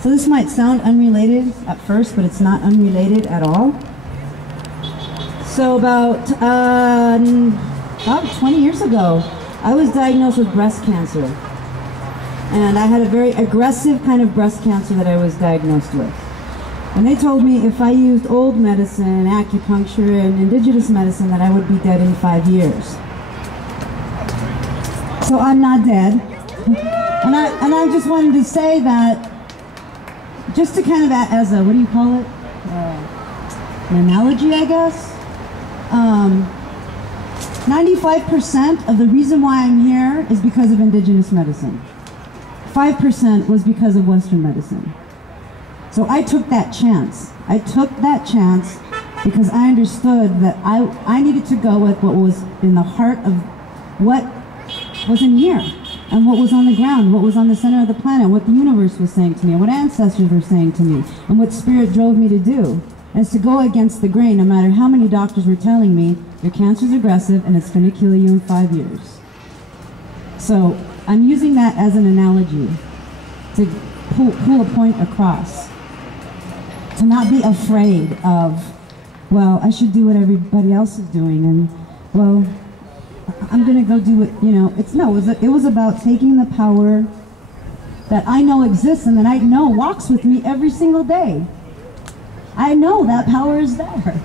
So this might sound unrelated at first, but it's not unrelated at all. So about 20 years ago, I was diagnosed with breast cancer. And I had a very aggressive kind of breast cancer that I was diagnosed with. And they told me if I used old medicine, acupuncture, and indigenous medicine, that I would be dead in 5 years. So I'm not dead. And I just wanted to say that, just to kind of as a, what do you call it? An analogy, I guess. 95% of the reason why I'm here is because of indigenous medicine. 5% was because of Western medicine. So I took that chance. I took that chance because I understood that I needed to go with what was in the heart of what was in here, and what was on the ground, what was on the center of the planet, what the universe was saying to me, and what ancestors were saying to me, and what spirit drove me to do. Is to go against the grain, no matter how many doctors were telling me, your cancer's aggressive and it's going to kill you in 5 years. So I'm using that as an analogy to pull a point across. To not be afraid of, well, I should do what everybody else is doing, and, well, I'm going to go do it, you know. It was about taking the power that I know exists and that I know walks with me every single day. I know that power is there.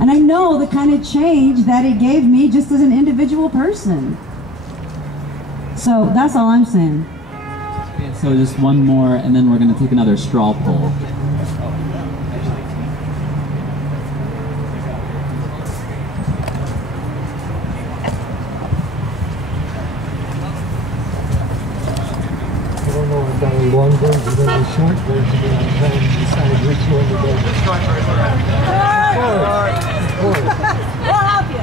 And I know the kind of change that it gave me just as an individual person. So that's all I'm saying. Okay, so just one more, and then we're going to take another straw poll. I don't know, I've got a long version and a short version, and I'm trying to decide which one to go with. Short version. Of course. We'll help you.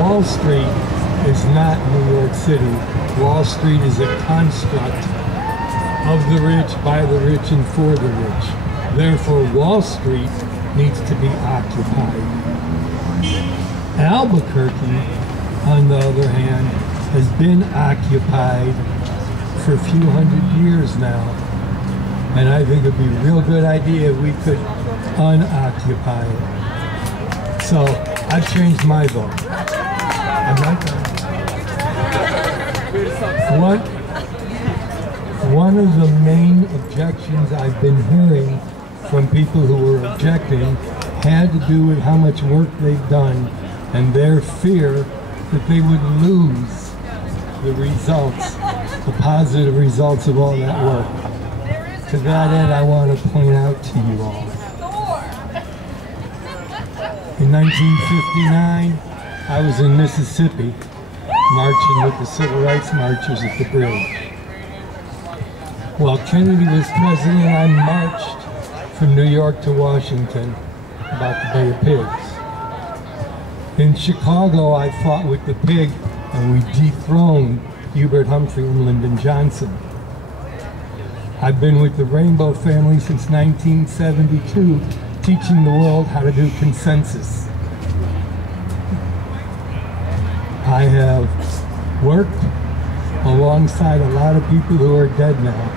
Wall Street is not New York City. Wall Street is a construct of the rich, by the rich, and for the rich. Therefore, Wall Street needs to be occupied. Albuquerque, on the other hand, has been occupied for a few hundred years now. And I think it'd be a real good idea if we could unoccupy it. So I've changed my vote. I'm not done. One of the main objections I've been hearing from people who were objecting had to do with how much work they've done and their fear that they would lose the results, the positive results of all that work. To that end, I want to point out to you all. In 1959, I was in Mississippi, marching with the Civil Rights Marchers at the bridge. While Kennedy was president, I marched from New York to Washington about the Bay of Pigs. In Chicago, I fought with the pig, and we dethroned Hubert Humphrey and Lyndon Johnson. I've been with the Rainbow family since 1972, teaching the world how to do consensus. I have worked alongside a lot of people who are dead now,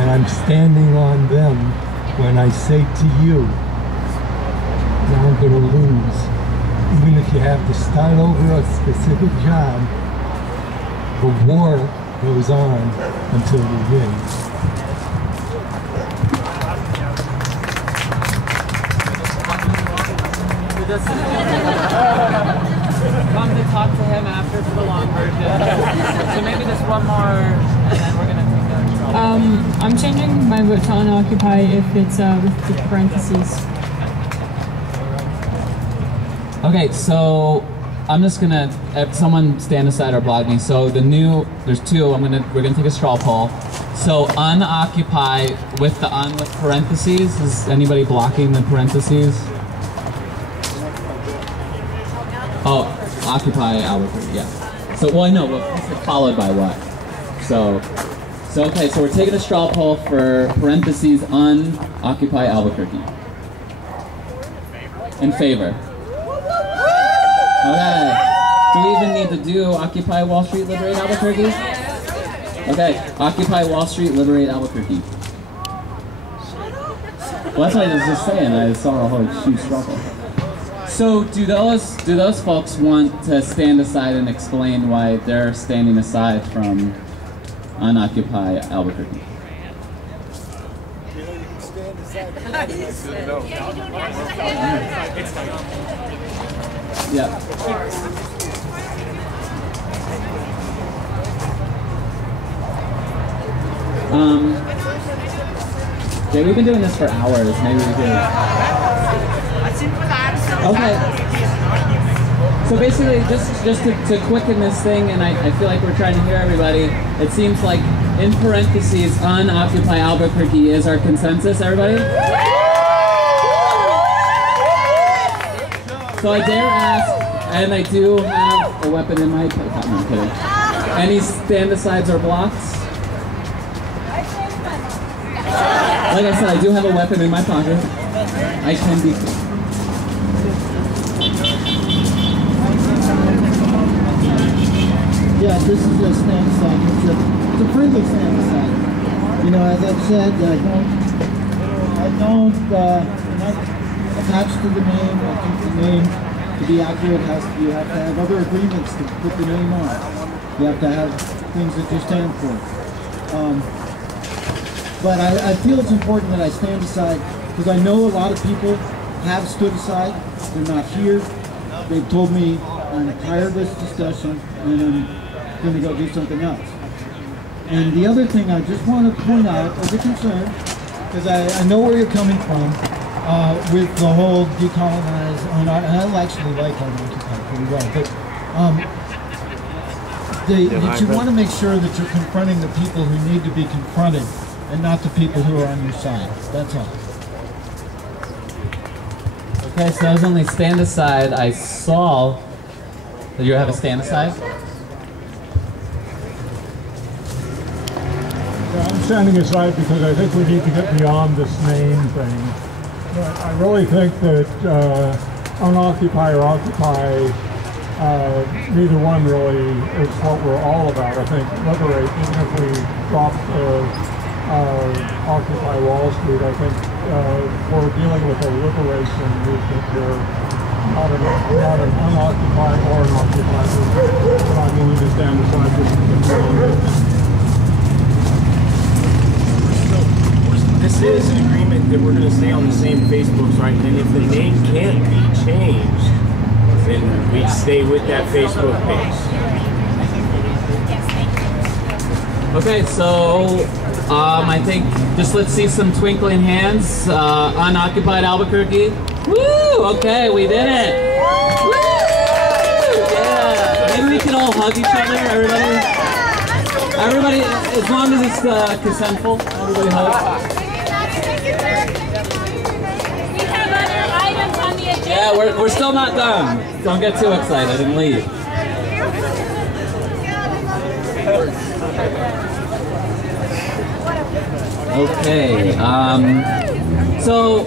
and I'm standing on them when I say to you, you're not going to lose. Even if you have to start over a specific job, the war goes on until we win. Come to talk to him after for the long version. So maybe just one more, and then we're gonna take the straw. I'm changing my vote to unoccupy if it's with the parentheses. Okay, so I'm just gonna someone stand aside or block me. So there's two. We're gonna take a straw poll. So unoccupy with the with parentheses. Is anybody blocking the parentheses? Oh, Occupy Albuquerque, yeah. So, well, I know, but followed by what? So okay, so we're taking a straw poll for parentheses Occupy Albuquerque. In favor. Okay. Do we even need to do Occupy Wall Street, Liberate Albuquerque? Okay. Occupy Wall Street, Liberate Albuquerque. Well, that's what I was just saying. I saw a whole huge struggle. So, do those folks want to stand aside and explain why they're standing aside from Occupy Albuquerque? Yeah. Yeah, we've been doing this for hours. Maybe we could. Okay. So basically, just to quicken this thing, and I feel like we're trying to hear everybody. It seems like in parentheses, Occupy Albuquerque is our consensus. Everybody. So I dare ask, and I do have a weapon in my pocket. No, I'm kidding. Any stand-asides or blocks? Like I said, I do have a weapon in my pocket. I can be. Yeah, this is a stand-aside. It's a friendly stand-aside. You know, as I've said, I'm not attached to the name. I think the name, to be accurate, you have to have other agreements to put the name on. You have to have things that you stand for. But I feel it's important that I stand aside because I know a lot of people have stood aside. They're not here. They've told me I'm tired of this discussion and I'm going to go do something else. And the other thing I just want to point out as a concern, because I know where you're coming from with the whole decolonize, and I actually like Occupy pretty well, but that you want to make sure that you're confronting the people who need to be confronted and not the people who are on your side. That's all. Okay, so that was only stand aside. I saw that you have a stand aside. Yeah, I'm standing aside because I think we need to get beyond this name thing. But I really think that unoccupy or occupy, neither one really is what we're all about. I think liberate, even if we drop Occupy Wall Street, I think we're dealing with a liberation movement here, not an unoccupy or an occupy movement. But I'm willing to stand aside just to control. This is an agreement that we're going to stay on the same Facebooks, right? And if the name can't be changed, then we stay with that Facebook page. Okay, so I think just let's see some twinkling hands. Unoccupied Albuquerque. Woo! Okay, we did it. Woo! Yeah. Maybe we can all hug each other. Everybody, as long as it's consentful. Everybody hug. Yeah, we're still not done. Don't get too excited and leave. Okay, so